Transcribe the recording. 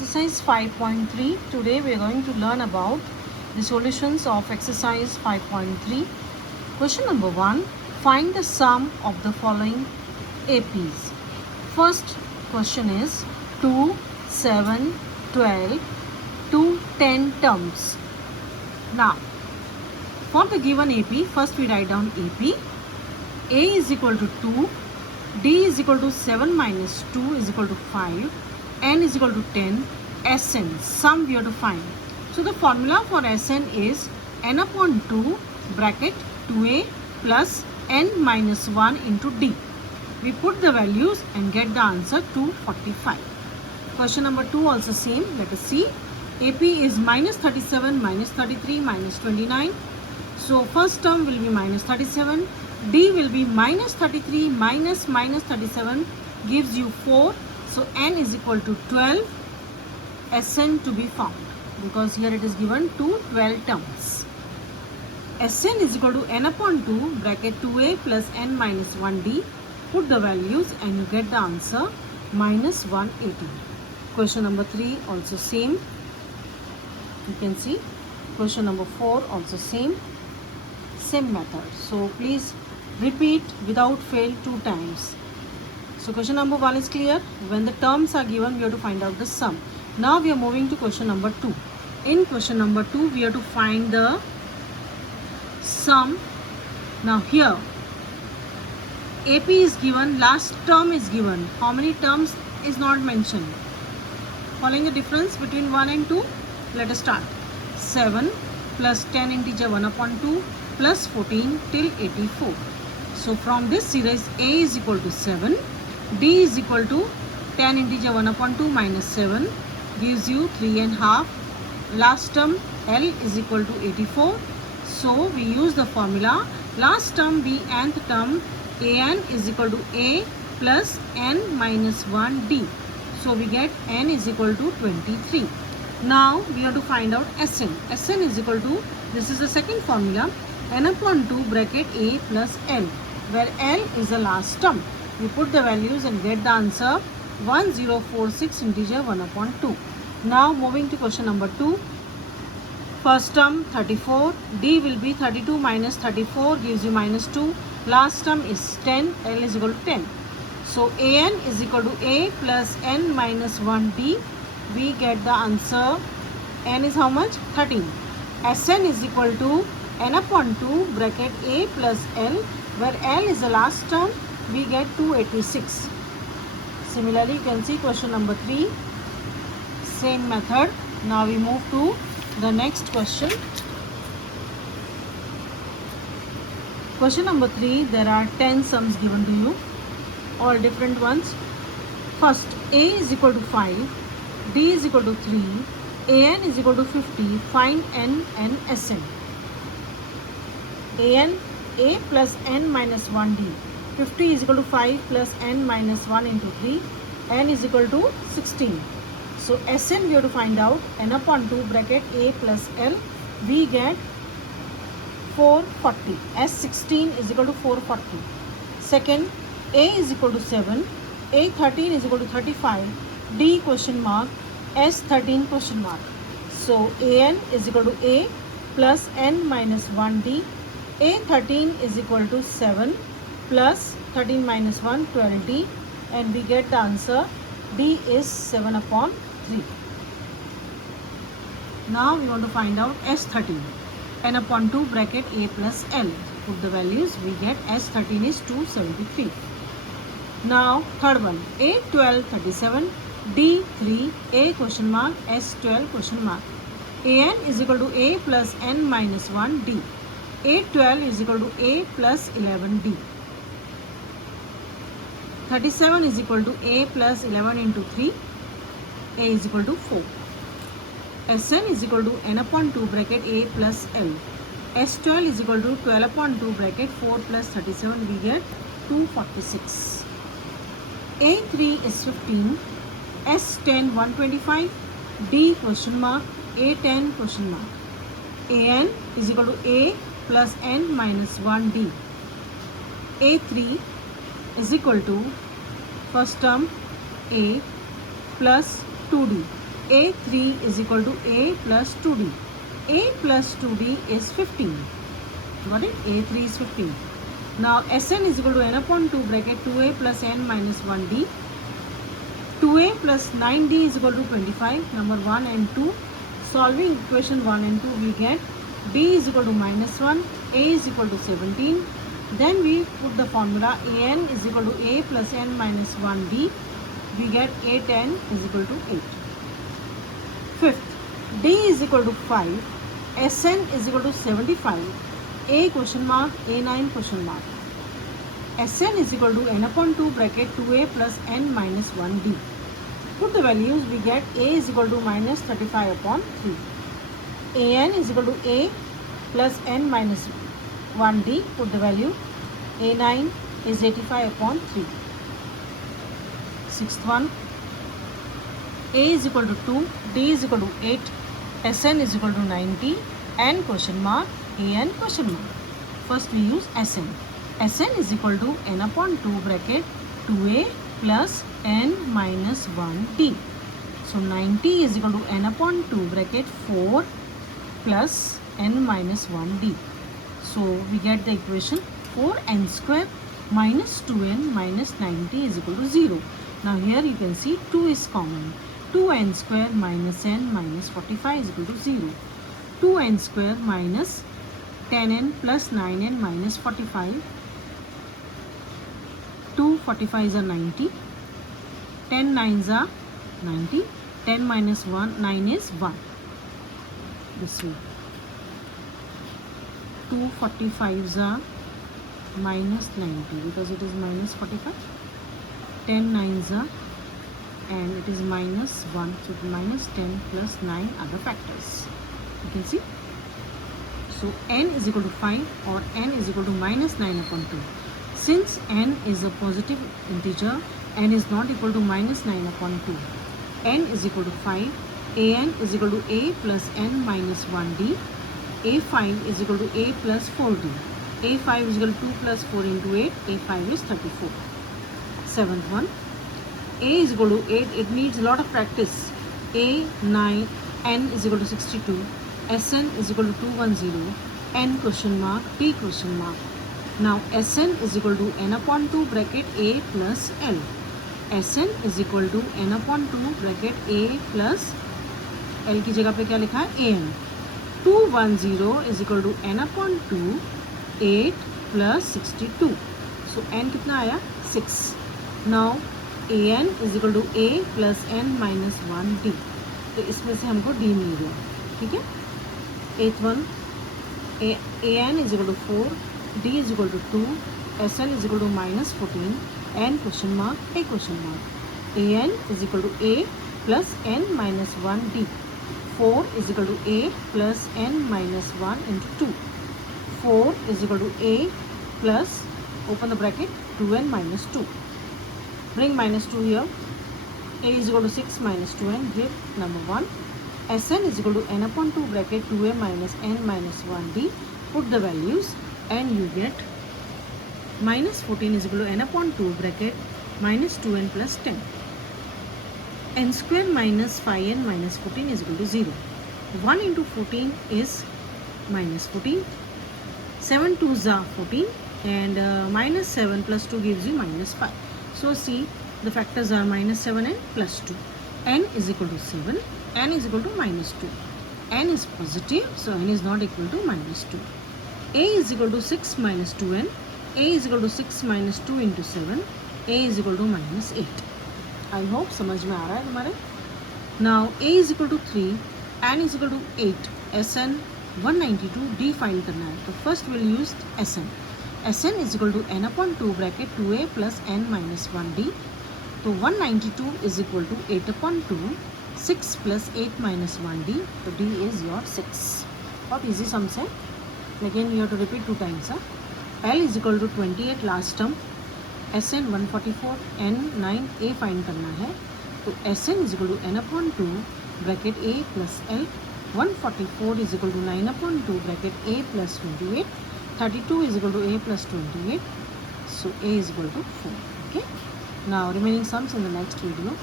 exercise 5.3. Today we are going to learn about the solutions of exercise 5.3. Question number 1. Find the sum of the following APs. First question is 2, 7, 12 to 10 terms. Now, for the given AP, first we write down AP. A is equal to 2, D is equal to 7 minus 2 is equal to 5, N is equal to 10, Sn, sum we have to find. So the formula for Sn is N upon 2 bracket 2A plus N minus 1 into D. We put the values and get the answer 245. Question number 2 also same. Let us see. AP is minus 37, minus 33, minus 29. So first term will be minus 37. D will be minus 33 minus 37 gives you 4. So N is equal to 12. Sn to be found because here it is given to 12 terms. Sn is equal to N upon 2 bracket 2A plus N minus 1D. Put the values and you get the answer minus 180. Question number 3 also same. You can see. Question number 4 also same method. So please repeat without fail 2 times. So question number 1 is clear. When the terms are given, we have to find out the sum. Now we are moving to question number 2. In question number 2, we have to find the sum. Now here, AP is given, last term is given. How many terms is not mentioned? Following the difference between 1 and 2, let us start. 7 plus 10 integer 1 upon 2 plus 14 till 84. So from this series, A is equal to 7, D is equal to 10 integer 1 upon 2 minus 7 gives you 3 and half. Last term L is equal to 84. So we use the formula last term B nth term An is equal to A plus N minus 1 D. So we get N is equal to 23. Now we have to find out Sn. Sn is equal to, this is the second formula, N upon 2 bracket A plus L, where L is the last term. We put the values and get the answer 1046 integer 1 upon 2. Now moving to question number 2. First term 34, D will be 32 minus 34 gives you minus 2. Last term is 10, L is equal to 10. So An is equal to A plus N minus 1D. We get the answer. N is how much? 13. Sn is equal to N upon 2 bracket A plus L, where L is the last term. We get 286. Similarly, you can see question number 3. Same method. Now we move to the next question. Question number 3. There are 10 sums given to you. All different ones. First, A is equal to 5. D is equal to 3, An is equal to 50, find N and Sn. An, A plus N minus 1D. 50 is equal to 5 plus N minus 1 into 3. N is equal to 16. So Sn we have to find out. N upon 2 bracket A plus L. We get 440. S16 is equal to 440. Second, A is equal to 7. A13 is equal to 35. D question mark, S13 question mark. So An is equal to A plus N minus 1D. A13 is equal to 7 plus 13 minus 1, 12D. And we get the answer D is 7 upon 3. Now we want to find out S13. N upon 2 bracket A plus L. Put the values, we get S13 is 273. Now third one, A12 37. D3, A question mark, S12 question mark. An is equal to A plus N minus 1 D. A12 is equal to A plus 11 D. 37 is equal to A plus 11 into 3. A is equal to 4. Sn is equal to N upon 2 bracket A plus L. S12 is equal to 12 upon 2 bracket 4 plus 37. We get 246. A3 is 15. S10 125, D question mark, A10 question mark. An is equal to A plus N minus 1D. A3 is equal to first term A plus 2D. A3 is equal to A plus 2D. A plus 2D is 15. Got it? A3 is 15. Now Sn is equal to n upon 2 bracket 2a plus n minus 1d. 2a plus 9d is equal to 25. Number 1 and 2. Solving equation 1 and 2, we get d is equal to minus 1, a is equal to 17. Then we put the formula an is equal to a plus n minus 1d. We get a10 is equal to 8. Fifth, d is equal to 5, sn is equal to 75, a question mark, a9 question mark. Sn is equal to n upon 2 bracket 2a plus n minus 1d. Put the values, we get a is equal to minus 35 upon 3. An is equal to a plus n minus 1d. Put the value, a9 is 85 upon 3. Sixth one, a is equal to 2, d is equal to 8, sn is equal to 90, n question mark, an question mark. First we use sn. Sn is equal to n upon 2 bracket 2a plus n minus 1d. So 90 is equal to n upon 2 bracket 4 plus n minus 1d. So we get the equation 4n square minus 2n minus 90 is equal to 0. Now here you can see 2 is common. 2n square minus n minus 45 is equal to 0. 2n square minus 10n plus 9n minus 45. 2 45s are 90. 10 9s are 90. 10 minus 1, 9 is 1. This way. 2 45s are minus 90 because it is minus 45. 10 9s are and it is minus 1. So minus 10 plus 9 are the factors. You can see. So n is equal to 5 or n is equal to minus 9 upon 2. Since n is a positive integer, n is not equal to minus 9 upon 2. N is equal to 5. An is equal to a plus n minus 1d. A5 is equal to a plus 4d. A5 is equal to 2 plus 4 into 8. A5 is 34. Seventh one. A is equal to 8. It needs a lot of practice. A9. N is equal to 62. Sn is equal to 210. N question mark. P question mark. Now Sn is equal to n upon 2 bracket a plus l. Sn is equal to n upon 2 bracket a plus l की जगह पे क्या लिखा है an. 210 is equal to n upon 2 8 plus 62. So n कितना आया 6. Now an is equal to a plus n minus 1d. तो इसमें से हमको d मिल गया. ठीक है. Eighth one, an is equal to 4, d is equal to 2, sn is equal to minus 14, n question mark, a question mark. An is equal to a plus n minus 1d. 4 is equal to a plus n minus 1 into 2. 4 is equal to a plus, open the bracket, 2n minus 2. Bring minus 2 here. A is equal to 6 minus 2n. Give number 1. Sn is equal to n upon 2 bracket 2a minus n minus 1d. Put the values and you get minus 14 is equal to n upon 2 bracket minus 2n plus 10. N square minus 5n minus 14 is equal to 0. 1 into 14 is minus 14. 7 2s are 14 and minus 7 plus 2 gives you minus 5. So see, the factors are minus 7 and plus 2. N is equal to 7. N is equal to minus 2. N is positive, so n is not equal to minus 2. A is equal to 6 minus 2n. A is equal to 6 minus 2 into 7. A is equal to minus 8. I hope समझ में आ रहा है तुम्हारे. Now A is equal to 3, N is equal to 8, Sn 192, D find करना है. तो first we'll use Sn. Sn is equal to n upon 2 bracket 2a plus n minus 1d. तो 192 is equal to 8 upon 2, 6 plus 8 minus 1d. तो d is your 6. बहुत easy sums है. Again you have to repeat 2 times. L is equal to 28 last term. Sn 144, n 9, a find करना है. तो Sn is equal to n upon 2 bracket a plus l. 144 is equal to 9 upon 2 bracket a plus 28. 32 is equal to a plus 28. So a is equal to 4. Okay. Now remaining sums in the next video.